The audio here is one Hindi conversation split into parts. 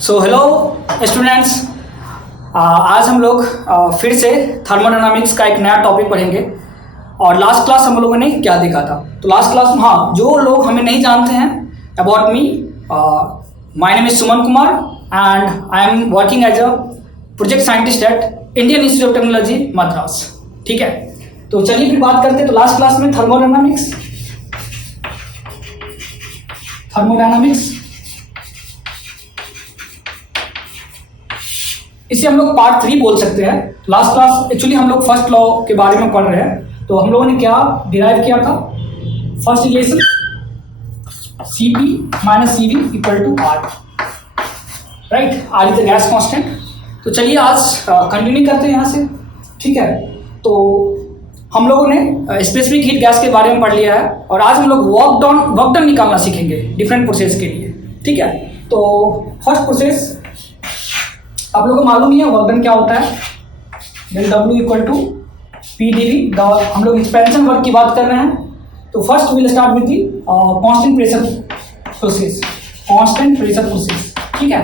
सो हेलो स्टूडेंट्स, आज हम लोग फिर से थर्मोडायनामिक्स का एक नया टॉपिक पढ़ेंगे। और लास्ट क्लास हम लोगों ने क्या देखा था? तो लास्ट क्लास में जो लोग हमें नहीं जानते हैं about me, my name is Suman Kumar and I am working as a project scientist at Indian Institute of Technology Madras. ठीक है, तो चलिए फिर बात करते हैं। तो लास्ट क्लास में थर्मोडायनामिक्स इसे हम लोग पार्ट 3 बोल सकते हैं। लास्ट क्लास एक्चुअली हम लोग फर्स्ट लॉ के बारे में पढ़ रहे हैं। तो हम लोगों ने क्या डिराइव किया था? First relation Cp minus Cv equal to R, right? R is the gas constant. तो चलिए आज कंटिन्यू करते हैं यहाँ से। ठीक है, तो हम लोगों ने स्पेसिफिक हीट गैस के बारे में पढ़ लिया है और आज हम लोग वर्क डन निकालना सीखेंगे डिफरेंट प्रोसेस के लिए। ठीक है, तो फर्स्ट प्रोसेस आप लोगों को मालूम ही है वर्क डन क्या होता है। Del W equal to PdV। हम लोग एक्सपेंशन वर्क की बात कर रहे हैं। तो first will start with the constant pressure process. ठीक है,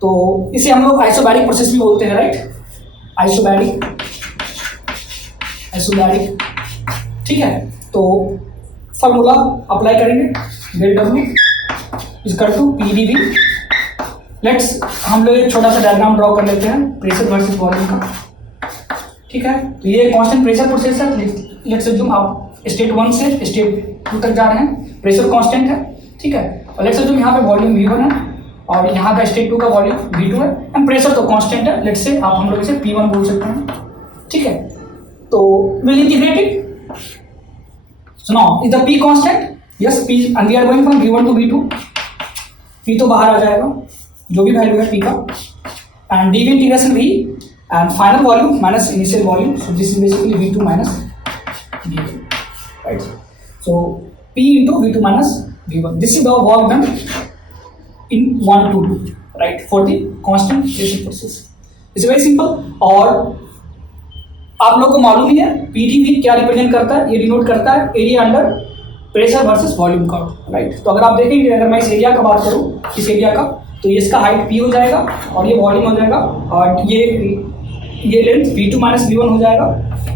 तो इसे हम लोग आइसोबैरिक प्रोसेस भी बोलते हैं, राइट? आइसोबैरिक। ठीक है, तो फॉर्मूला अप्लाई करेंगे। Del W equal to PdV। Let's हम लोग एक छोटा सा डायग्राम ड्रॉ कर लेते हैं प्रेशर वर्सेस वॉल्यूम का। ठीक है, तो ये कांस्टेंट प्रेशर प्रोसेस है। लेट्स अज्यूम आप स्टेट 1 से स्टेट 2 तक जा रहे हैं, प्रेशर कांस्टेंट है। ठीक है, और लेट्स अज्यूम यहाँ पे वॉल्यूम V1 है और यहाँ का स्टेट 2 का वॉल्यूम V2 है एंड प्रेशर तो कांस्टेंट है। लेट्स से आप हम लोग इसे P1 बोल सकते हैं। ठीक है, तो will integrate it. So now is the P constant? Yes, P and we are going from V1 to V2। P तो बाहर आ जाएगा जो भी वैल्यू है P का, and dV integration V and final volume minus initial volume. So this is basically V2 minus V1, right? So P into V2 minus V1, this is the work done in 1 to 2, right, for the constant pressure process. It's very simple। और आप लोग को मालूम ही है PdV क्या रिप्रेजेंट करता है? ये डिनोट करता है area under pressure versus volume का, राइट? तो अगर आप देखेंगे, अगर मैं इस एरिया का बात करूँ, इस एरिया का, तो इसका हाइट P हो जाएगा और ये वॉल्यूम हो जाएगा और ये लेंथ V2 माइनस V1 हो जाएगा।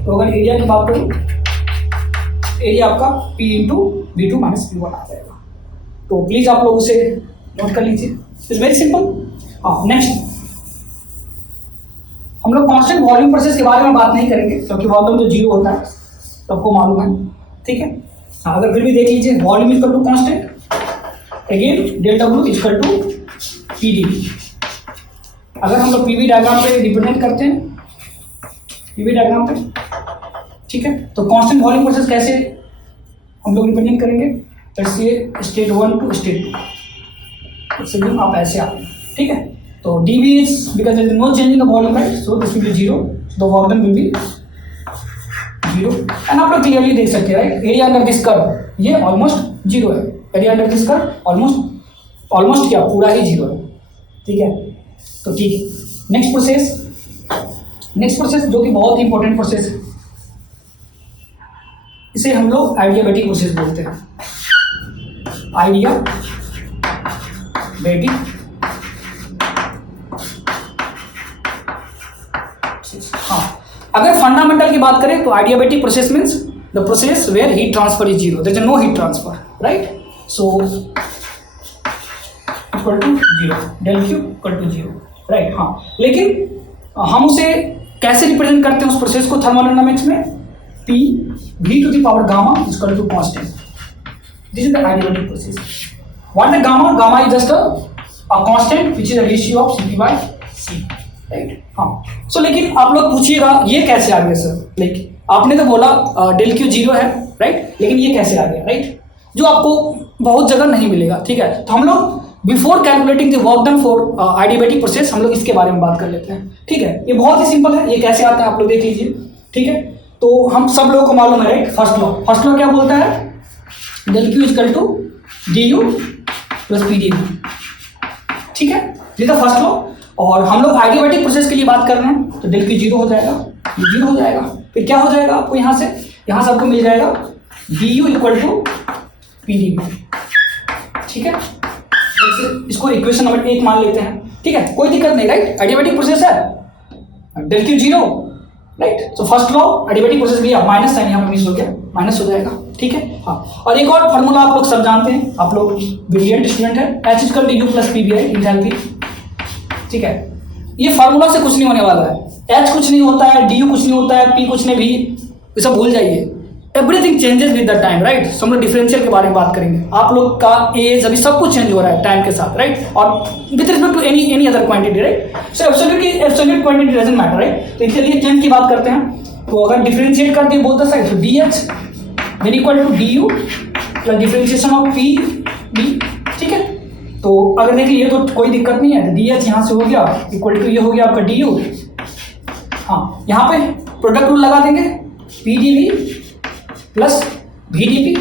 तो अगर एरिया की बात करूँ, एरिया आपका P into V2 minus V1 आ जाएगा। तो प्लीज़ आप लोग उसे नोट कर लीजिए। It's very simple. नेक्स्ट हम लोग कांस्टेंट वॉल्यूम प्रोसेस के बारे में बात नहीं करेंगे क्योंकि वॉल्यूम तो 0 होता है, सबको मालूम है। ठीक है, अगर फिर भी देख लीजिए, volume equal to constant, again del W equal to PdV। अगर हम लोग PV डायग्राम पे रिप्रेजेंट करते हैं, PV डायग्राम पे, ठीक है, तो कांस्टेंट वॉल्यूम प्रोसेस कैसे हम लोग रिप्रेजेंट करेंगे? जैसे स्टेट 1 टू स्टेट 2, इससे भी आप ऐसे आते हैं। ठीक है, तो dV is because there is no change in the volume, right? So this will be 0, the work done will be 0। And आप लोग क्लियरली देख सकते हैं, right? Area under this curve ये ऑलमोस्ट 0 है। Area under this curve almost क्या, पूरा ही 0 है। ठीक है, तो ठीक है। नेक्स्ट प्रोसेस जो कि बहुत ही इंपॉर्टेंट प्रोसेस है, इसे हम लोग आइडियाबैटिक प्रोसेस बोलते हैं। आइडियाबैटिक। हाँ, अगर फंडामेंटल की बात करें तो adiabatic process means the process where heat transfer is 0, there is no heat transfer, right? So equal to 0, del Q equal to 0, right? हाँ, लेकिन हम उसे कैसे रिप्रेजेंट करते हैं उस प्रोसेस को थर्मोडायनामिक्स में? P V to the power gamma is equal to constant. This is the adiabatic process. What is gamma? Gamma is just a constant which is a ratio of Cp by C, right? हाँ, so लेकिन आप लोग पूछिएगा ये कैसे आ गया सर? लेकिन आपने तो बोला डेल Q 0 है, राइट? लेकिन ये कैसे आ गया, राइट? जो आपको बहुत जगह नहीं मिलेगा। ठीक है, तो हम लोग before calculating the work done for adiabatic process हम लोग इसके बारे में बात कर लेते हैं। ठीक है, ये बहुत ही सिंपल है। ये कैसे आता है आप लोग देख लीजिए। ठीक है, तो हम सब लोगों को मालूम है, राइट? फर्स्ट लॉ क्या बोलता है? Del Q equal to du plus PdV। ठीक है, ये था फर्स्ट लॉ। और हम लोग आइडियाबैटिक प्रोसेस के लिए बात कर रहे हैं, तो डेल Q 0 हो जाएगा, ये 0 हो जाएगा। फिर क्या हो जाएगा आपको यहाँ से आपको मिल जाएगा du इक्वल टू PdV। ठीक है, इसको इक्वेशन नंबर 1 मान लेते हैं। ठीक है, कोई दिक्कत नहीं, राइट, एडियाबेटिक प्रोसेस है, del Q zero, right. So first law adiabatic process भी माइनस साइन यहाँ पे मिस हो गया, माइनस हो जाएगा, ठीक है। हाँ, और एक और फार्मूला आप लोग सब जानते हैं, आप लोग ब्रिलियंट स्टूडेंट है, H is equal to U plus P B I enthalpy, ठीक है। ये फार्मूला से कुछ नहीं होने वाला है, एच कुछ नहीं होता है, डी यू कुछ नहीं होता है, पी कुछ नहीं भी, ये सब भूल जाइए, everything changes with the time, right. हम लोग डिफरेंशियल के बारे में बात करेंगे, आप लोग का एज अभी सब कुछ चेंज हो रहा है टाइम के साथ, राइट, और with respect to any other quantity, right. So absolute quantity doesn't matter, right. तो इसके लिए चेंज की बात करते हैं, तो अगर डिफरेंशिएट कर दिए बोथ द साइड, तो D H then equal to D U plus differentiation of P D, ठीक है। तो अगर देख लीजिए तो कोई दिक्कत नहीं है, डी एच यहाँ से हो गया इक्वल टू ये हो गया आपका डी यू, हाँ, यहाँ पे प्रोडक्ट रूल लगा देंगे, P D V plus V D P,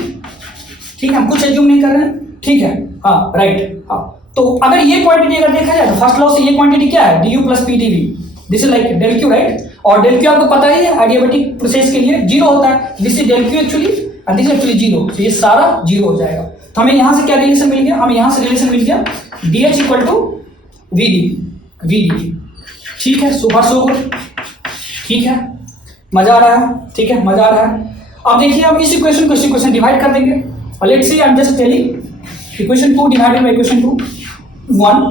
ठीक है, हम कुछ एज्यूम नहीं कर रहे हैं, ठीक है, हाँ, राइट, हाँ। तो अगर ये क्वांटिटी अगर देखा जाए तो फर्स्ट लॉ से ये क्वांटिटी क्या है, D U plus P D V, this is like del Q, right. और डेल क्यू आपको पता ही है एडियाबेटिक प्रोसेस के लिए जीरो होता है, this is del Q actually and this actually zero, तो ये सारा जीरो हो जाएगा। तो हमें यहाँ से क्या रिलेशन मिल गया, हमें यहाँ से रिलेशन मिल गया D H equal to V D P, ठीक है, सुपर सो गुड, ठीक है, मजा आ रहा है, ठीक है, मजा आ रहा है। अब देखिए हम इस इक्वेशन को इस इक्वेशन डिवाइड कर देंगे, और let's see I am just telling equation 2 divided by equation 2 1,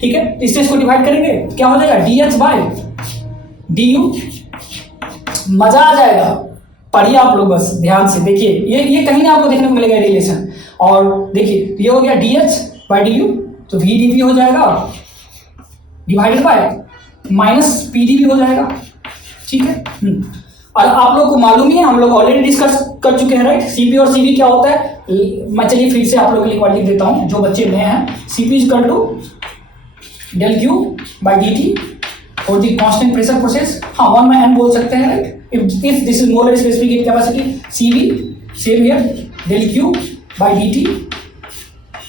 ठीक है, इससे इसको डिवाइड करेंगे क्या हो जाएगा, D H by D U, मजा आ जाएगा, पढ़िए आप लोग, बस ध्यान से देखिए, ये कहीं ना आपको देखने को मिलेगा रिलेशन। और देखिए ये हो गया D H by D you, तो वी डी पी हो जाएगा divided by minus P D P हो जाएगा, ठीक है। और आप लोग को मालूम ही है, हम लोग ऑलरेडी डिस्कस कर चुके हैं, राइट, सीपी और सीवी क्या होता है, मैं चलिए फिर से आप लोगों के लिए लिख देता हूँ, जो बच्चे नए हैं, CP is equal to del Q by D T और दी कांस्टेंट प्रेशर प्रोसेस, हाँ 1 बाय n बोल सकते हैं, right, if this is molar specific capacity, CV same here del Q by dt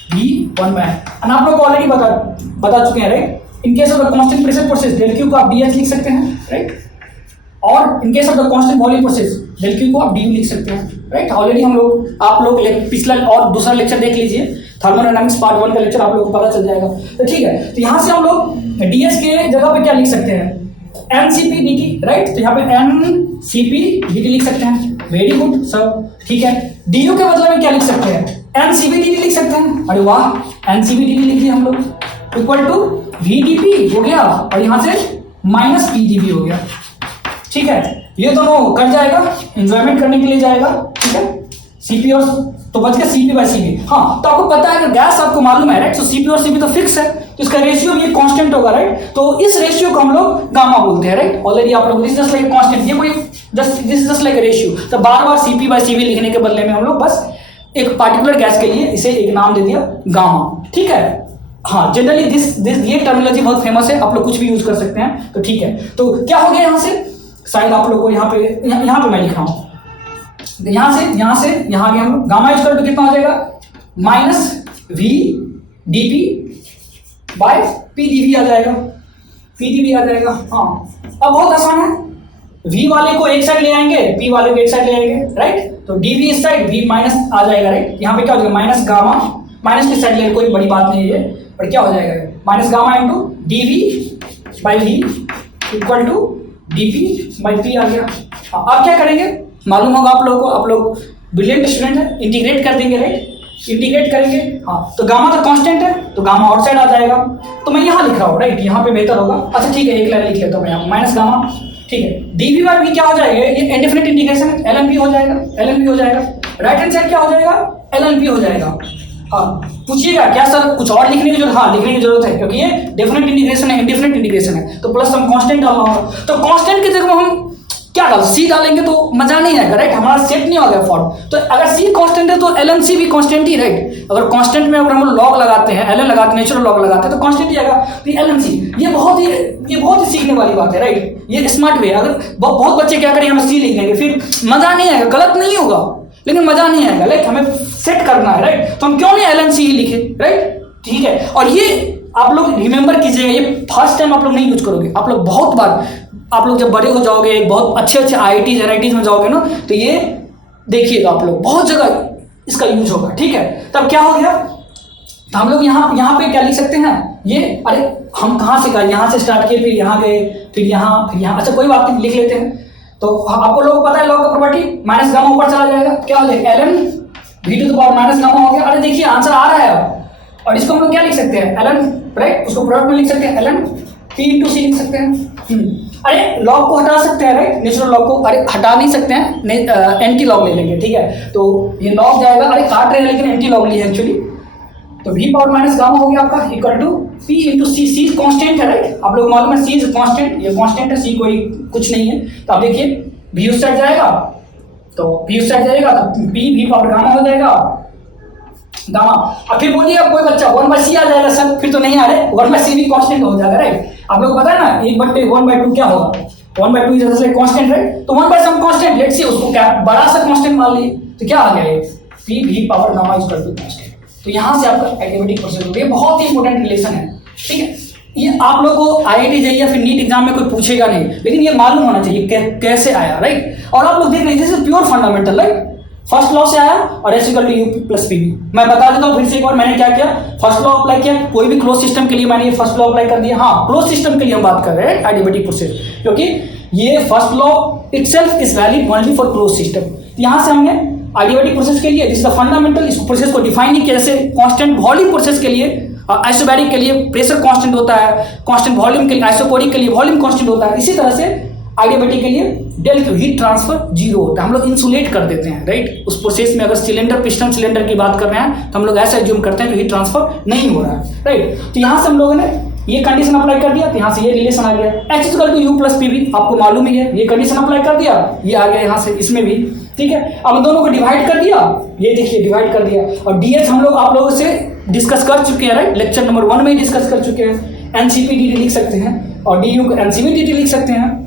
V 1 by n, and आप लोग ऑलरेडी बता चुके हैं, right. In case of the constant pressure process del Q को आप dh लिख सकते हैं, राइट, और in case of the constant volume process del Q को आप du लिख सकते हैं, राइट। ऑलरेडी आप लोग पिछला और दूसरा लेक्चर देख लीजिए, थर्मोडायनामिक्स पार्ट 1 का लेक्चर आप लोगों को पता चल जाएगा। तो ठीक है, तो यहाँ से हम लोग ds के जगह पे क्या लिख सकते हैं, एनसीपी dt, राइट, तो यहाँ पे एनसीपी dt लिख सकते हैं, वेरी गुड सर, ठीक है। डी के बदले में क्या लिख सकते हैं, एनसीबी dt लिख सकते हैं, अरे वाह, एनसीबी dt लिख दिए हम लोग, इक्वल टू वीडीपी हो गया, और यहाँ से माइनस पीडीपी हो गया, ठीक है। ये दोनों कट जाएगा, एंजॉयमेंट करने के लिए जाएगा, ठीक है, सीपी और तो बच गया सीपी बाय सीपी। हाँ, तो आपको पता है अगर गैस आपको मालूम है, राइट, तो सीपी और सीपी तो फिक्स है, तो इसका रेशियो भी कांस्टेंट होगा, राइट, तो इस रेशियो को हम लोग गामा बोलते हैं, राइट। ऑलरेडी आप लोग दिस जस्ट लाइक कांस्टेंट, ये कोई दिस जस्ट लाइक रेशियो, तो बार-बार सीपी बाय सीपी लिखने के बदले में हम लोग बस एक पार्टिकुलर गैस के लिए इसे एक नाम दे दिया गामा, ठीक है। हाँ, जनरली दिस ये टर्मिनोलॉजी बहुत फेमस है, आप लोग कुछ भी यूज कर सकते हैं, तो ठीक है। तो क्या हो गया यहाँ से, शायद आप लोग को यहाँ पे मैं लिख रहा हूँ, यहाँ से यहाँ आ गया हम लोग, गामा इक्वल टू कितना हो जाएगा, minus V D P by P D V आ जाएगा, पी डी वी आ जाएगा। हाँ, अब बहुत आसान है, v वाले को एक साइड ले आएंगे, p वाले को एक साइड ले आएंगे, राइट, तो डी वी इस साइड v माइनस आ जाएगा, राइट, यहाँ पे क्या हो जाएगा, माइनस गामा, माइनस की साइड ले, कोई बड़ी बात नहीं है, पर क्या हो जाएगा, minus gamma into D V by V equal to D P by P आ गया। हाँ, आप क्या करेंगे मालूम होगा आप लोगों को, आप लोग ब्रिलियंट स्टूडेंट है, इंटीग्रेट कर देंगे, राइट, इंटीग्रेट करेंगे। हाँ, तो गामा तो कांस्टेंट है, तो गामा आउटसाइड आ जाएगा, तो मैं यहाँ लिख रहा हूँ, राइट, यहाँ पे बेहतर होगा। अच्छा ठीक है, एक लाइन लिख लेता हूँ मैं यहाँ, माइनस गामा, ठीक है, डी वी बाई वी क्या हो जाएगा, ये इंडेफिनिट इंटीग्रेशन है, एल एन पी हो जाएगा, एल एन पी हो जाएगा, राइट हैंड साइड क्या हो जाएगा, एल एन पी हो जाएगा। हाँ, पूछिएगा क्या सर कुछ और लिखने की जरूरत, हाँ लिखने की जरूरत है, क्योंकि ये डेफिनेट इंटीग्रेशन है, इंडेफिनिट इंटीग्रेशन है, तो प्लस हम कांस्टेंट डालना होगा, तो कांस्टेंट की जगह हम क्या डाल सी डालेंगे तो मजा नहीं आएगा, राइट, हमारा सेट नहीं होगा फॉर्म। तो अगर सी कांस्टेंट है तो एल एन सी भी कांस्टेंट ही, राइट, अगर कांस्टेंट में अगर हम लॉग लगाते हैं, एल एन लगाते हैं, नेचुरल लॉग लगाते हैं, तो कांस्टेंट ही आएगा, तो एल एन सी, ये बहुत ही सीखने वाली बात है, राइट, ये स्मार्ट वे। अगर बहुत बच्चे क्या करेंगे, हम सी लिख देंगे, फिर मजा नहीं आएगा, गलत नहीं होगा लेकिन मजा नहीं आएगा, लाइक हमें सेट करना है, राइट, तो हम क्यों नहीं एल एन सी ही लिखे, राइट, ठीक है। और ये आप लोग रिमेंबर कीजिएगा, ये फर्स्ट टाइम आप लोग नहीं यूज करोगे, आप लोग बहुत बार, आप लोग जब बड़े हो जाओगे, बहुत अच्छे IITs NITs में जाओगे ना, तो ये देखिएगा आप लोग बहुत जगह इसका यूज होगा, ठीक है। तब क्या हो गया, तो हम लोग यहाँ पे क्या लिख सकते हैं, ये अरे हम कहाँ से गए, यहाँ से स्टार्ट किए, फिर यहाँ गए, फिर यहाँ, अच्छा कोई बात नहीं, लिख लेते हैं। तो आपको लोगों को पता है लॉग का प्रॉपर्टी, माइनस गामा ऊपर चला जाएगा, क्या हो जाएगा ln v to the power minus gamma हो गया। अरे देखिए आंसर आ रहा है अब, और इसको हम लोग क्या लिख सकते हैं ln, राइट, उसको प्रोडक्ट में लिख सकते हैं ln p इंटू सी लिख सकते हैं। अरे लॉग को हटा सकते हैं, राइट, नेचुरल लॉग को अरे हटा नहीं सकते हैं, एंटी लॉग ले लेंगे, ठीक है। तो ये लॉग जाएगा, अरे काट रहे हैं लेकिन एंटी लॉग लिया एक्चुअली, तो v पावर माइनस गामा हो गया आपका equal to p into C, C constant है, राइट, आप लोग मालूम है सी इज कांस्टेंट, ये कांस्टेंट है, सी कोई कुछ नहीं है। तो आप देखिए v उस साइड जाएगा, तो v उस साइड जाएगा तो p v पावर गामा हो जाएगा, गामा। अब फिर बोलिए अब कोई बच्चा 1/c आ जाएगा सर, फिर तो नहीं आ रहे, 1/c भी कांस्टेंट हो जाएगा, राइट। आप लोग को पता है ना 1/1/2 क्या होगा, 1/2 इज जैसे कांस्टेंट, राइट, तो 1/some कांस्टेंट, लेट्स सी उसको क्या बड़ा सा कांस्टेंट मान लिए, तो क्या आ गया ये p v power gamma is equal to constant. तो यहाँ से आपका एडियाबेटिक प्रोसेस हो गया, बहुत ही इंपॉर्टेंट रिलेशन है, ठीक है। ये आप लोगों को IIT जाइए या फिर नीट एग्जाम में कोई पूछेगा नहीं, लेकिन ये मालूम होना चाहिए कैसे आया, राइट। और आप लोग देख रहे हैं this is pure fundamental, right, first law से आया और S equal to U plus P B. मैं बता देता हूँ फिर से एक बार, मैंने क्या किया, फर्स्ट लॉ अप्लाई किया, कोई भी क्लोज सिस्टम के लिए मैंने ये फर्स्ट लॉ अप्लाई कर दिया। हाँ, क्लोज सिस्टम के लिए हम बात कर रहे हैं एडियाबेटिक प्रोसेस, क्योंकि ये first law itself is valid only for close system. यहाँ से हमने एडियाबेटिक प्रोसेस के लिए दिस इज द फंडामेंटल, इस प्रोसेस को डिफाइन नहीं किया, जैसे कांस्टेंट वॉल्यूम प्रोसेस के लिए आइसोबैरिक के लिए प्रेशर कांस्टेंट होता है, कांस्टेंट वॉल्यूम के लिए आइसोकोरिक के लिए वॉल्यूम कांस्टेंट होता है, इसी तरह से एडियाबेटिक के लिए del Q heat transfer zero होता है, हम लोग इंसुलेट कर देते हैं, राइट। उस प्रोसेस में अगर सिलेंडर पिस्टन सिलेंडर की बात कर रहे हैं तो हम लोग ऐसा एज्यूम करते हैं कि हीट ट्रांसफर नहीं हो रहा है, राइट। तो यहाँ से हम लोगों ने ये कंडीशन अप्लाई कर दिया, तो यहाँ से ये रिलेशन आ गया, h equal to U plus P B, आपको मालूम ही है, ये कंडीशन अप्लाई कर दिया, ये आ गया यहाँ से, इसमें भी, ठीक है। अब हम दोनों को डिवाइड कर दिया, ये देखिए डिवाइड कर दिया, और dh हम लोग आप लोगों से डिस्कस कर चुके हैं, राइट, लेक्चर नंबर 1 में ही डिस्कस कर चुके हैं, एनसीपी लिख सकते हैं, और डी यू को एनसीपी लिख सकते हैं,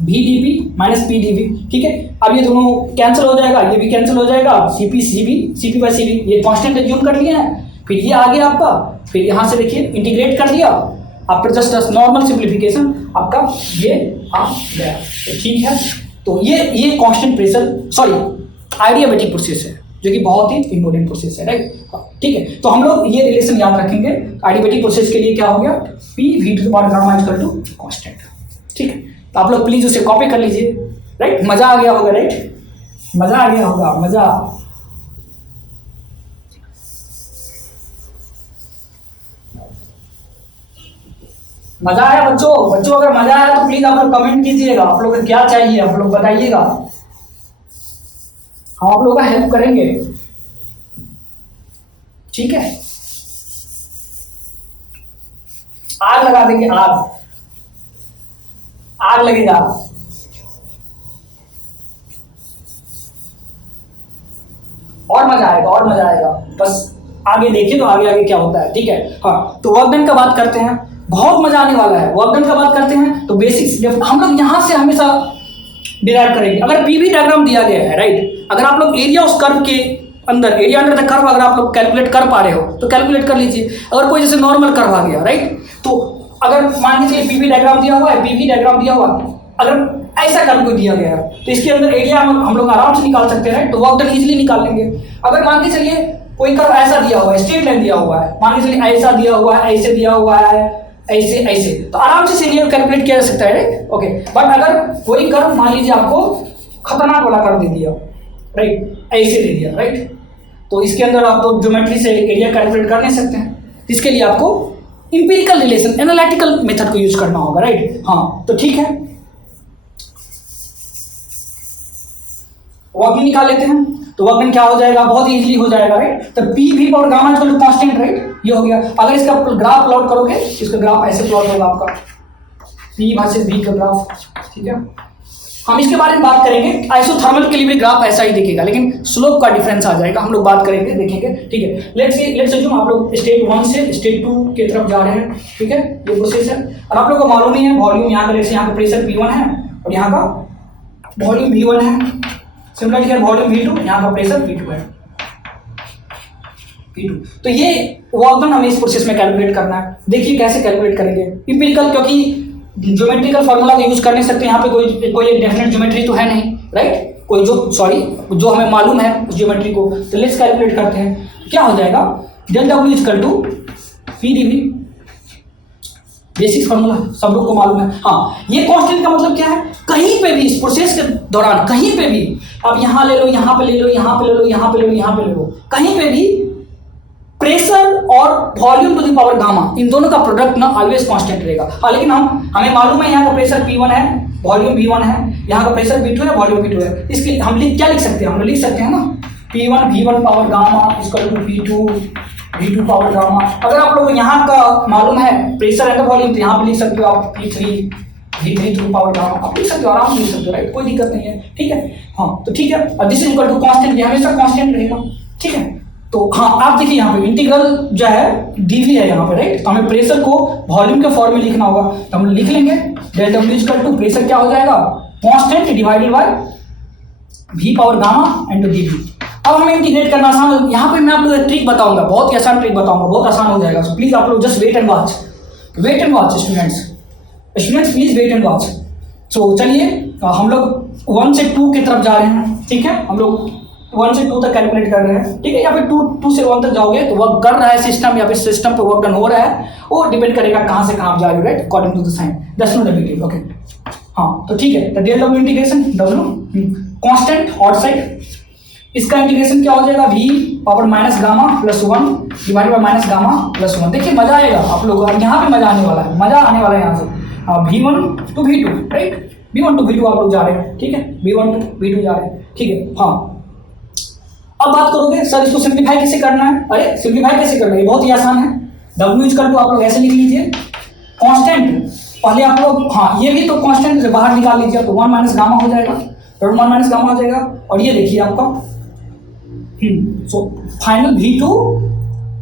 भी D P minus P D V, ठीक है। अब ये दोनों कैंसिल हो जाएगा, ये भी कैंसिल हो जाएगा, C P by C B, ये कॉन्स्टेंट एज्यूम कर लिया है, फिर ये आ गया आपका, फिर यहाँ से देखिए इंटीग्रेट कर दिया, आफ्टर जस्ट नॉर्मल सिंप्लीफिकेशन आपका ये आ गया, तो ठीक है। तो ये constant pressure, sorry adiabatic process है, जो कि बहुत ही इंपॉर्टेंट प्रोसेस है, राइट, ठीक है। तो हम लोग ये रिलेशन याद रखेंगे, एडियाबेटिक प्रोसेस के लिए क्या हो गया, P V to the power gamma equal to constant, ठीक है। तो आप लोग प्लीज उसे कॉपी कर लीजिए, राइट, मजा आ गया होगा, राइट, मजा आ गया होगा, मजा। मजा आया बच्चों अगर मजा आया तो प्लीज आप लोग कमेंट कीजिएगा, आप लोग को क्या चाहिए आप लोग बताइएगा, हम आप लोगों का हेल्प करेंगे, ठीक है। आग लगा देंगे, आग लगेगा, और मजा आएगा, बस आगे देखिए तो आगे क्या होता है, ठीक है। हाँ, तो वर्क डन का बात करते हैं, बहुत मजा आने वाला है, वर्क डन का बात करते हैं। तो बेसिक्स हम लोग यहाँ से हमेशा डिराइव करेंगे, अगर पीवी डायग्राम दिया गया है, राइट, अगर आप लोग एरिया उस कर्व के अंदर, एरिया अंडर द कर्व अगर आप लोग कैलकुलेट कर पा रहे हो तो कैलकुलेट कर लीजिए। अगर कोई जैसे नॉर्मल कर्व आ गया, राइट, तो अगर मान लीजिए पीवी डायग्राम दिया हुआ है, पीवी डायग्राम दिया हुआ है, अगर ऐसा कर्व को दिया गया है तो इसके अंदर एरिया हम लोग आराम से निकाल सकते हैं, तो वर्क डन इजीली निकाल लेंगे। अगर मान के चलिए कोई कर्व ऐसा दिया हुआ है, स्ट्रेट लाइन दिया हुआ है, मान के चलिए ऐसा दिया हुआ है, ऐसे दिया हुआ है, ऐसे, तो आराम से एरिया कैलकुलेट किया जा सकता है, राइट, ओके। बट अगर कोई कर्व मान लीजिए आपको खतरनाक वाला कर्व दे दिया, राइट, ऐसे दे दिया, राइट, तो इसके अंदर आप तो ज्योमेट्री से एरिया कैलकुलेट कर नहीं सकते हैं, इसके लिए आपको इंपीरिकल रिलेशन, एनालिटिकल मेथड को यूज करना होगा, राइट। हाँ, तो ठीक है, वर्क निकाल लेते हैं। तो वर्क क्या हो जाएगा, बहुत ही इजीली हो जाएगा, राइट। तो पी भी और gamma equal to constant, right, ये हो गया। अगर इसका ग्राफ प्लॉट करोगे, इसका ग्राफ ऐसे प्लॉट होगा आपका, पी वर्सेस बी का ग्राफ, ठीक है। हम इसके बारे में बात करेंगे, आइसोथर्मल के लिए भी ग्राफ ऐसा ही दिखेगा, लेकिन स्लोप का डिफरेंस आ जाएगा, हम लोग बात करेंगे, देखेंगे, ठीक है। लेट्स अज्यूम आप लोग स्टेट 1 से स्टेट 2 की तरफ जा रहे हैं, ठीक है, ये प्रोसेस है। और आप लोग को मालूम ही है वॉल्यूम, यहाँ का यहाँ का प्रेशर P1 है और यहाँ का वॉल्यूम V1 है, सिमिलरली वॉल्यूम V2, यहाँ का प्रेशर P2 है, P2। तो ये वर्क डन हमें इस प्रोसेस में कैलकुलेट करना है। देखिए कैसे कैलकुलेट करेंगे, इंपीरिकल, क्योंकि ज्योमेट्रिकल फार्मूला को यूज कर नहीं सकते, यहाँ पे कोई एक डेफिनेट ज्योमेट्री तो है नहीं, राइट, कोई जो हमें मालूम है उस ज्योमेट्री को, तो लेट्स कैलकुलेट करते हैं। क्या हो जाएगा, del W equal to P D V, basic formula सब लोग को मालूम है। हाँ, ये कांस्टेंट का मतलब क्या है, कहीं पे भी इस प्रोसेस के दौरान कहीं पे भी आप यहाँ ले लो, यहाँ पे ले लो, यहाँ पे ले लो, यहाँ पे ले लो, यहाँ पे ले लो, कहीं पे भी प्रेशर और volume to the power gamma, इन दोनों का प्रोडक्ट ना ऑलवेज कांस्टेंट रहेगा। हाँ, लेकिन हमें मालूम है यहाँ का प्रेशर P1 है, वॉल्यूम V1 है, यहाँ का प्रेशर V2 है, वॉल्यूम V2 है। इसके हम क्या लिख सकते हैं, हम लिख सकते हैं ना P1 V1 power gamma equal to P2 V2 power gamma. अगर आप लोग यहाँ का मालूम है प्रेशर एंड वॉल्यूम, तो यहाँ पे लिख सकते हो आप P3 V3 पावर गामा, आप लिख सकते हो, आराम से लिख सकते हो, राइट, कोई दिक्कत नहीं है, ठीक है। हाँ, तो ठीक है, और this is equal to constant, ये हमेशा कांस्टेंट रहेगा, ठीक है। तो हाँ, आप देखिए यहाँ पे इंटीग्रल जो है डीवी है यहाँ पे, राइट, तो हमें प्रेशर को वॉल्यूम के फॉर्म में लिखना होगा, तो हम लिख लेंगे del W equal to pressure क्या हो जाएगा, constant divided by v power gamma and dv। अब हमें इंटीग्रेट करना आसान है। यहाँ पे मैं आप लोग एक ट्रिक बताऊंगा, बहुत ही आसान ट्रिक बताऊंगा, बहुत आसान हो जाएगा। सो प्लीज आप लोग just wait and watch, wait and watch students please wait and watch. So चलिए हम लोग 1 से 2 की तरफ जा रहे हैं, ठीक है, हम लोग 1 से 2 तक कैलकुलेट कर रहे हैं, ठीक है। या फिर 2 से 1 तक जाओगे तो वर्क कर रहा है सिस्टम, या फिर सिस्टम पे वर्क डन हो रहा है, वो डिपेंड करेगा कहाँ से कहाँ आप जा रहे हो, right, according to the sign, that's not a big deal, okay. हाँ, तो ठीक है, तो del W integration W constant hot side, इसका इंटीग्रेशन क्या हो जाएगा, v power minus gamma plus 1 divided by minus gamma plus 1। देखिए मजा आएगा आप लोग, अब यहाँ पे मजा आने वाला है, मजा आने वाला है यहाँ से। v1 to v2, right, v1 to v2 आप लोग जा रहे हैं, ठीक है, v1 टू v2 जा रहे हैं, ठीक है। हाँ, अब बात करोगे सर इसको सिंप्लीफाई कैसे करना है, अरे सिंप्लीफाई कैसे करना है, बहुत ही आसान है। डब्ल्यू इक्वल टू आप लोग ऐसे लिख लीजिए, कांस्टेंट पहले आप लोग, हाँ ये भी तो कांस्टेंट से बाहर निकाल लीजिए, तो 1 माइनस गामा हो जाएगा, 1 माइनस गामा हो जाएगा, और ये देखिए आपका so final v2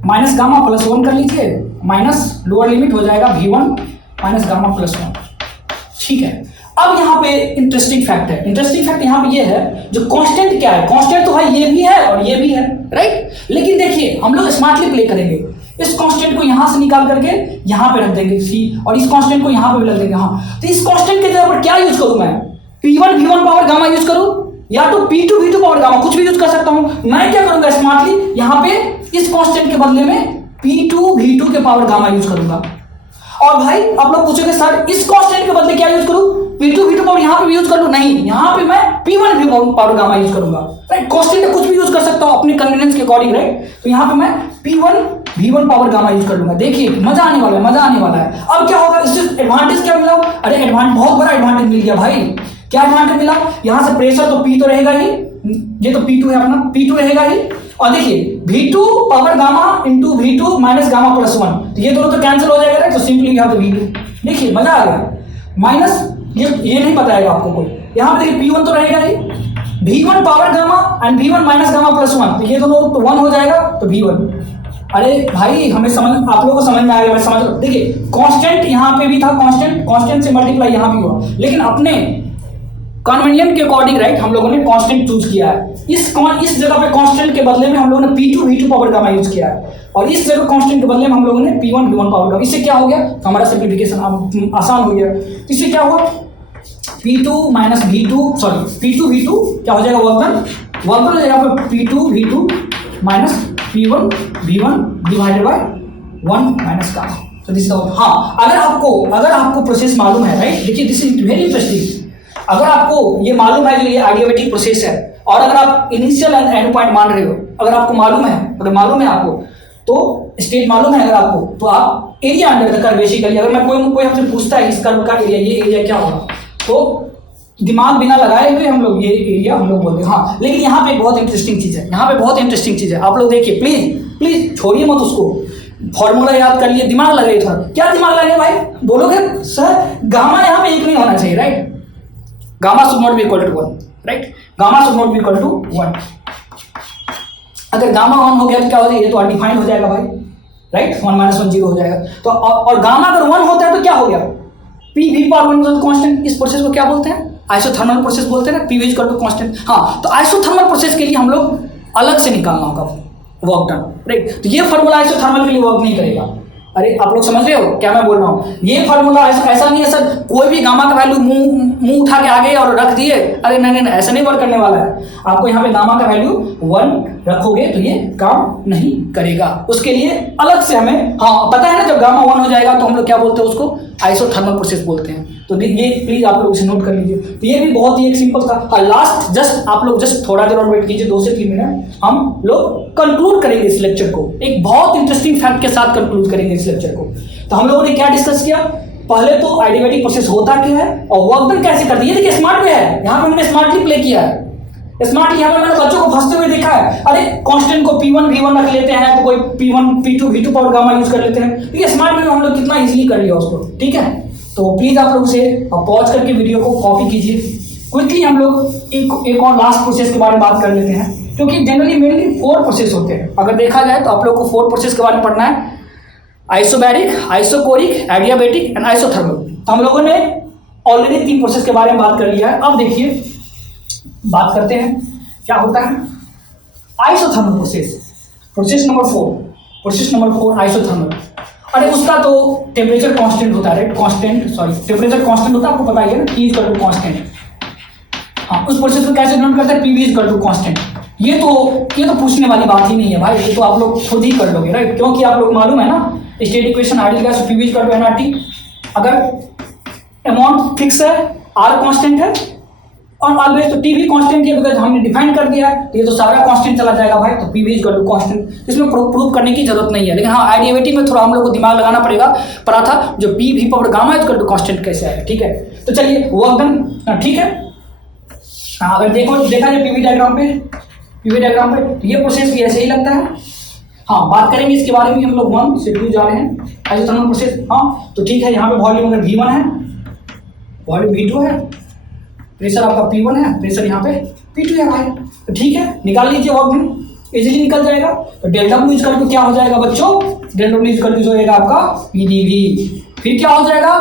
minus gamma plus 1 कर लीजिए, माइनस लोअर लिमिट हो जाएगा v1 माइनस गामा प्लस 1, ठीक है। अब यहाँ पे इंटरेस्टिंग फैक्ट है, इंटरेस्टिंग फैक्ट यहाँ पे ये है, जो कांस्टेंट क्या है, कांस्टेंट तो भाई ये भी है और ये भी है, राइट, लेकिन देखिए हम लोग स्मार्टली प्ले करेंगे, इस कांस्टेंट को यहाँ से निकाल करके यहाँ पे रख देंगे सी, और इस कांस्टेंट को यहाँ पे भी रख देंगे। हाँ, तो इस कांस्टेंट के जगह पर क्या यूज करूँ मैं, P1 V1 power gamma use करूँ, या तो P2 V2 पावर गामा, कुछ भी यूज कर सकता हूँ। मैं क्या करूंगा स्मार्टली, यहाँ पे इस कांस्टेंट के बदले में P2 V2 के पावर गामा यूज करूंगा। और भाई आप लोग पूछोगे सर इस कांस्टेंट के बदले क्या यूज करूं, P2 V2 पावर यहाँ पे भी यूज कर लूं, नहीं, यहाँ पे मैं P1 V1 power gamma use करूंगा, राइट, कांस्टेंट में कुछ भी यूज कर सकता हूँ अपने कन्वीनियंस के अकॉर्डिंग, राइट, तो यहाँ पे मैं P1 V1 power gamma use कर लूंगा। देखिए मजा आने वाला है, मजा आने वाला है। अब क्या होगा, इससे एडवांटेज क्या मिला, अरे एडवांटेज, बहुत बड़ा एडवांटेज मिल गया भाई। क्या एडवांटेज मिला, यहाँ से प्रेशर तो P तो रहेगा ही, ये तो P2 है अपना, P2 रहेगा ही, और देखिए V2 power gamma into V2 minus gamma plus 1, तो ये दोनों तो कैंसिल हो जाएगा, राइट, तो सिंपली यहाँ पे V2, देखिए मजा आ गया, माइनस ये नहीं बताएगा आपको कोई, यहाँ पे देखिए P1 तो रहेगा ही, V1 power gamma and V1 minus gamma plus 1, तो ये दोनों तो 1 हो जाएगा, तो V1। अरे भाई हमें समझ, आप लोगों को समझ में आएगा, मैं समझ, देखिए कांस्टेंट यहाँ पे भी था, कांस्टेंट से मल्टीप्लाई यहाँ भी हुआ, लेकिन अपने कन्वीनियंट के अकॉर्डिंग, राइट, हम लोगों ने कांस्टेंट चूज किया है। इस जगह पे कांस्टेंट के बदले में हम लोगों ने P2 V2 power gamma use किया है, और इस जगह कांस्टेंट के बदले में हम लोगों ने P1 V1 पावर गामा। इससे क्या हो गया, हमारा सिंप्लीफिकेशन आसान हो गया। इससे क्या हुआ, P2 minus V2, sorry P2 V2 क्या हो जाएगा, वर्क हो जाएगा P2 V2 minus P1 V1 divided by 1 minus gamma. तो दिस इज, हाँ, अगर आपको प्रोसेस मालूम है, राइट, देखिए दिस इज वेरी इंटरेस्टिंग। अगर आपको ये मालूम है जो ये एडियाबेटिक प्रोसेस है, और अगर आप इनिशियल एंड एंड पॉइंट मान रहे हो, अगर आपको मालूम है, अगर मालूम है आपको, तो स्टेट मालूम है अगर आपको, तो आप area under the curve basically, अगर मैं कोई हमसे पूछता है इस कर्व का एरिया, ये एरिया क्या होगा, तो दिमाग बिना लगाए हुए हम लोग ये एरिया हम लोग बोलते हैं। हाँ, लेकिन यहाँ पे एक बहुत इंटरेस्टिंग चीज़ है, यहाँ पे बहुत इंटरेस्टिंग चीज़ है, आप लोग देखिए, प्लीज छोड़िए मत उसको, फॉर्मूला याद कर लिए, दिमाग लगाइए थोड़ा। क्या दिमाग लगाइए भाई, बोलोगे सर गामा यहाँ पे 1 नहीं होना चाहिए, right, gamma should not be equal to 1, right, gamma should not be equal to 1। अगर गामा 1 हो गया तो क्या हो जाएगा, ये तो अनडिफाइंड हो जाएगा भाई, राइट, 1 माइनस 1 0 हो जाएगा। तो और गामा अगर 1 होता है तो क्या हो गया, P V पावर 1 कांस्टेंट। इस प्रोसेस को क्या बोलते हैं, आइसोथर्मल प्रोसेस बोलते हैं ना, P V equal to constant. हाँ, तो आइसोथर्मल प्रोसेस के लिए हम लोग अलग से निकालना होगा वर्क डन, राइट, तो ये फॉर्मूला आइसोथर्मल के लिए वर्क नहीं करेगा। अरे आप लोग समझ रहे हो क्या मैं बोल रहा हूँ? ये फार्मूला ऐसा नहीं है सर, कोई भी गामा का वैल्यू मुंह उठा के आगे और रख दिए, अरे नहीं नहीं, ऐसा नहीं वर्क करने वाला है। आपको यहाँ पे गामा का वैल्यू 1 रखोगे तो ये काम नहीं करेगा। उसके लिए अलग से हमें, हाँ पता है ना, जब गामा 1 हो जाएगा तो हम लोग क्या बोलते हैं उसको, आइसोथर्मल प्रोसेस बोलते हैं। तो ये प्लीज आप लोग इसे नोट कर लीजिए। तो ये भी बहुत ही एक सिंपल था। लास्ट जस्ट आप लोग जस्ट थोड़ा देर और वेट कीजिए, 2 से 3 मिनट, हम लोग कंक्लूड करेंगे इस लेक्चर को, एक बहुत इंटरेस्टिंग फैक्ट के साथ कंक्लूड करेंगे इस लेक्चर को। तो हम लोगों ने क्या डिस्कस किया, पहले तो एडियाबैटिक प्रोसेस होता क्या है और वर्क डन कैसे करती है। देखिए स्मार्ट वे है, यहाँ पे हमने स्मार्टली प्ले किया है। स्मार्टली यहाँ पे मैंने बच्चों को फंसते हुए देखा है, अरे कांस्टेंट को P1 V1 रख लेते हैं, तो कोई P1 P2 V2 power gamma use कर लेते हैं। देखिए स्मार्ट वे में हम लोग कितना इजीली कर लिया उसको, ठीक है। तो प्लीज आप लोग से पॉज करके वीडियो को कॉपी कीजिए। क्विकली हम लोग एक और लास्ट प्रोसेस के बारे में बात कर लेते हैं, क्योंकि जनरली मेनली 4 प्रोसेस होते हैं। अगर देखा जाए तो आप लोग को 4 प्रोसेस के बारे में पढ़ना है, isobaric, isochoric, adiabatic and isothermal. तो हम लोगों ने ऑलरेडी 3 प्रोसेस के बारे में बात कर लिया है। अब देखिए बात करते हैं क्या होता है isothermal process. Process number 4 isothermal. अरे उसका तो टेम्परेचर कांस्टेंट होता है, टेम्परेचर कांस्टेंट होता है, आपको पता ही है ना, T इक्वल टू कांस्टेंट। हाँ, उस प्रोसेस को कैसे डिनोट करते हैं, PV इक्वल टू कांस्टेंट। ये तो पूछने वाली बात ही नहीं है भाई, ये तो आप लोग खुद ही कर लोगे, राइट। क्योंकि आप लोग मालूम है ना, state equation ideal gas PV equal to nRT। अगर अमाउंट फिक्स है, R कांस्टेंट है और ऑलवेज, तो T भी कांस्टेंट है, बिकॉज हमने डिफाइन कर दिया है, तो ये तो सारा कांस्टेंट चला जाएगा भाई। तो PV इक्वल टू कांस्टेंट, इसमें प्रूव करने की जरूरत नहीं है। लेकिन हाँ, एडियाबैटिक में थोड़ा हम लोग को दिमाग लगाना पड़ा था, जो PV power gamma equal to constant कैसे आएगा, ठीक है। तो चलिए वर्क डन, ठीक है। हाँ, अगर देखा जाए PV डायग्राम पे, तो ये प्रोसेस भी ऐसे ही लगता है। हाँ, बात करेंगे इसके बारे में, हम लोग 1 से 2 जा रहे हैं, आइसोथर्मल प्रोसेस। हाँ, तो ठीक है, यहाँ पे वॉल्यूम अगर V1 है, वॉल्यूम V2 है, प्रेशर आपका P1 है, प्रेशर यहाँ पे P2 है भाई। तो ठीक है, निकाल लीजिए, वर्क डन इजीली निकल जाएगा। तो डेल डब्ल्यू इक्वल टू क्या हो जाएगा बच्चों, डेल डब्ल्यू इक्वल टू जो होगा आपका PdV। फिर क्या हो जाएगा,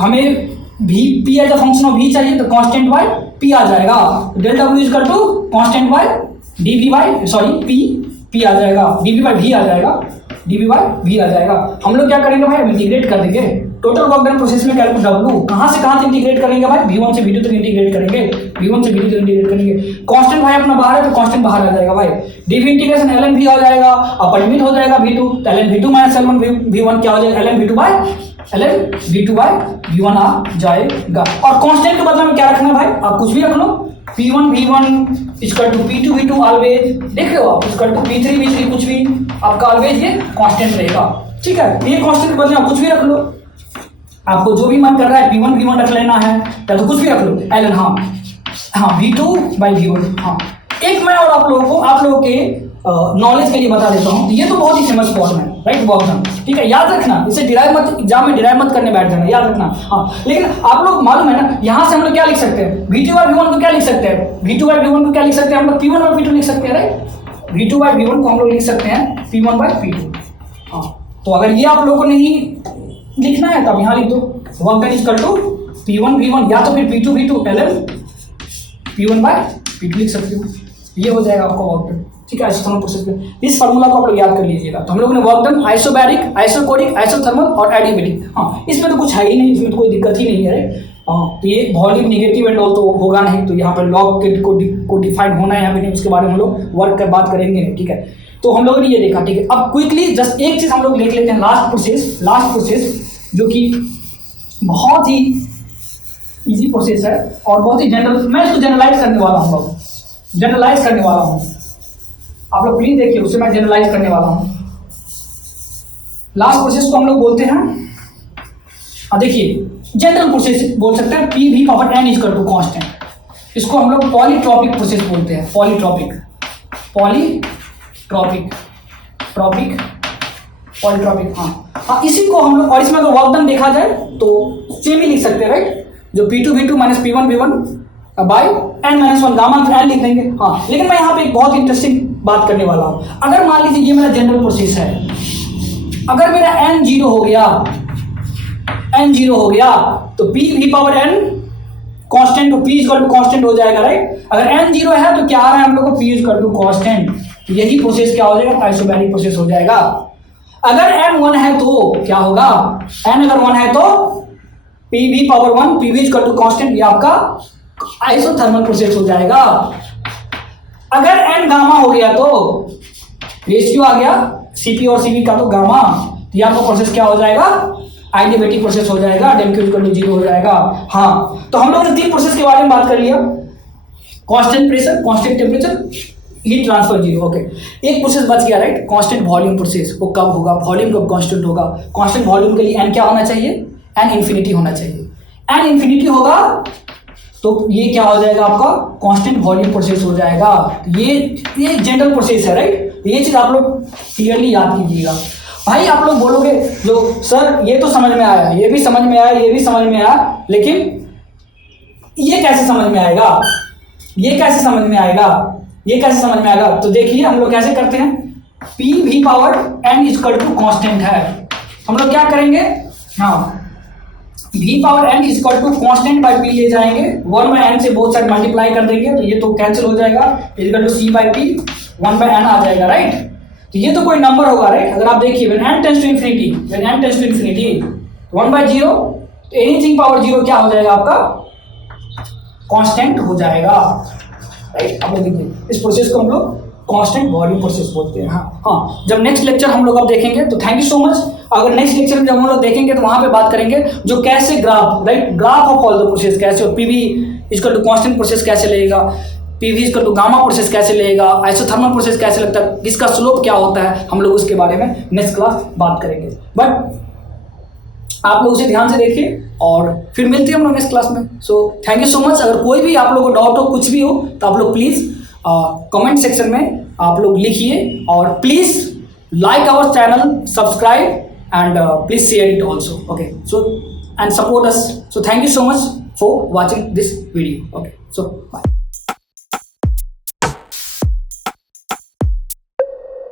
हमें P as a function of V चाहिए, तो कांस्टेंट बाय P आ जाएगा। Del W equal to constant by dV by P आ जाएगा, dV बाय V आ जाएगा, dV बाय V आ जाएगा। हम लोग क्या करेंगे भाई, इंटीग्रेट कर देंगे टोटल वर्क डन प्रोसेस में। कैलकुलेट W कहाँ से कहाँ तक इंटीग्रेट करेंगे भाई, V1 से V2 तक इंटीग्रेट करेंगे, V1 से V2 तक इंटीग्रेट करेंगे। कांस्टेंट भाई अपना बाहर है, तो कांस्टेंट बाहर आ जाएगा भाई। dV इंटीग्रेशन ln V हो जाएगा, अपर लिमिट हो जाएगा V2, तो ln V2 minus ln V1 क्या हो जाएगा, ln V2 बाय V1 आ जाएगा। और कांस्टेंट के बदले में क्या रखना भाई, आप कुछ भी रख लो, P1 V1 equal to P2 V2 always, देख रहे हो आप, इक्वल टू P3 V3, कुछ भी आपका ऑलवेज ये कांस्टेंट रहेगा, ठीक है। ये कांस्टेंट के बदले आप कुछ भी रख लो, आपको जो भी मन कर रहा है, P1 V1 रख लेना है, या तो कुछ भी रख लो, ln हाँ V2 बाई V1। हाँ, एक मैं और आप लोगों के नॉलेज के लिए बता देता हूँ, ये तो बहुत ही फेमस फॉर्म है, राइट, वर्क डन, ठीक है। याद रखना, इसे डिराइव मत, एग्जाम में डिराइव मत करने बैठ जाना, याद रखना। हाँ, लेकिन आप लोग मालूम है ना, यहाँ से हम लोग क्या लिख सकते हैं, V2 बाई V1 को क्या लिख सकते हैं, V2 बाई V1 को क्या लिख सकते हैं हम लोग, P1 बाई P2 लिख सकते हैं, राइट। V2 बाई V1 को हम लोग लिख सकते हैं P1 बाई P2। हाँ, तो अगर ये आप लोगों को नहीं लिखना है, तब यहाँ लिख दो, work done equal to P1 V1, या तो फिर P2 V2 ln P1 by P2 लिख सकते हो, ये हो जाएगा आपका वर्क डन, ठीक है। आइसोथर्मल प्रोसेस में इस फार्मूला को आप लोग याद कर लीजिएगा। तो हम लोगों ने work done isobaric, isochoric, isothermal और एडियाबैटिक। हाँ, इसमें तो कुछ है ही नहीं, इसमें तो कोई दिक्कत ही नहीं है। हाँ, तो ये वॉल्यूम नेगेटिव एंड ऑल तो होगा नहीं, तो यहाँ पर लॉग को डिफाइन होना है यहाँ पे नहीं, उसके बारे में हम लोग वर्क कर बात करेंगे नहीं, ठीक है। तो हम लोगों ने ये देखा, ठीक है। अब क्विकली जस्ट एक चीज हम लोग देख लेते हैं, लास्ट प्रोसेस जो कि बहुत ही इजी प्रोसेस है और बहुत ही जनरल, मैं इसको जनरलाइज करने वाला हूँ, आप लोग प्लीज देखिए, उससे मैं जनरलाइज करने वाला हूँ। लास्ट प्रोसेस को हम लोग बोलते हैं, देखिए जनरल प्रोसेस बोल सकते हैं, PV power n equal to constant. इसको हम लोग पॉलीट्रॉपिक प्रोसेस बोलते हैं, पॉलीट्रॉपिक। हाँ, इसी को हम लोग, और इसमें अगर वर्क डन देखा जाए तो सेम ही लिख सकते हैं, राइट, जो P2 V2 minus P1 V1 by n-1 gamma n लिख देंगे। हाँ, लेकिन मैं यहाँ पे एक बहुत इंटरेस्टिंग बात करने वाला हूँ। अगर मान लीजिए ये मेरा जनरल प्रोसेस है, अगर मेरा n 0 हो गया तो PV power n constant, P equal to constant हो जाएगा, राइट। अगर n 0 है तो क्या आ रहा है हम लोग को, P इक्वल टू कांस्टेंट। यही प्रोसेस क्या हो जाएगा, आइसोबैरिक प्रोसेस हो जाएगा। अगर n 1 है तो क्या होगा, n अगर 1 है तो PV power 1 PV equal to constant, ये आपका आइसोथर्मल प्रोसेस हो जाएगा। अगर n गामा हो गया तो रेशियो आ गया Cp और Cv का, तो गामा, ये आपका प्रोसेस क्या हो जाएगा, आइडियबैटिक प्रोसेस हो जाएगा, डेल क्यू इक्वल टू 0 हो जाएगा। हाँ, तो हम लोगों ने 3 प्रोसेस के बारे में बात कर लिया, constant pressure, constant temperature, heat transfer 0। Okay, एक प्रोसेस बच गया, राइट, कांस्टेंट वॉल्यूम प्रोसेस। वो कब होगा, वॉल्यूम कब कांस्टेंट होगा। कांस्टेंट वॉल्यूम के लिए n क्या होना चाहिए, n इन्फिनिटी होना चाहिए। n इन्फिनिटी होगा तो ये क्या हो जाएगा, आपका कांस्टेंट वॉल्यूम प्रोसेस हो जाएगा। ये जनरल प्रोसेस है, राइट। ये चीज आप लोग क्लियरली याद कीजिएगा। भाई आप लोग बोलोगे जो सर ये तो समझ में आया, ये भी समझ में आया, ये भी समझ में आया, लेकिन ये कैसे समझ में आएगा, ये कैसे समझ में आएगा, ये कैसे समझ में आएगा। तो देखिए हम लोग कैसे करते हैं, P V power n equal to constant है, हम लोग क्या करेंगे, हाँ, v power n equal to constant by p ले जाएंगे, 1 बाय n से बोथ साइड मल्टीप्लाई कर देंगे, तो ये तो कैंसिल हो जाएगा, equal to c by p 1 by n आ जाएगा, राइट। तो ये तो कोई नंबर होगा, राइट। अगर आप देखिए when n tends to infinity, when n tends to infinity 1 by 0, तो एनीथिंग पावर 0 क्या हो जाएगा, आपका कांस्टेंट हो जाएगा, राइट। आप लोग देखिए इस प्रोसेस को हम लोग कांस्टेंट वॉल्यूम प्रोसेस बोलते हैं। हाँ, जब नेक्स्ट लेक्चर हम लोग अब देखेंगे तो थैंक यू सो मच। अगर नेक्स्ट लेक्चर में जब हम लोग देखेंगे तो वहां पे बात करेंगे जो कैसे graph, right, graph of all the process कैसे, और PV equal to constant process कैसे लेगा, PV equal to gamma process कैसे लेगा, आइसोथर्मल प्रोसेस कैसे लगता है, किसका स्लोप क्या होता है, हम लोग उसके बारे में नेक्स्ट क्लास बात करेंगे। बट आप लोग उसे ध्यान से देखिए और फिर मिलते हैं हम लोग नेक्स्ट क्लास में। So thank you so much. अगर कोई भी आप लोगों को डाउट हो, कुछ भी हो, तो आप लोग प्लीज़ कमेंट सेक्शन में आप लोग लिखिए, और please like our channel, subscribe, and please share it also. Okay, so and support us. So thank you so much for watching this video. Okay, so bye.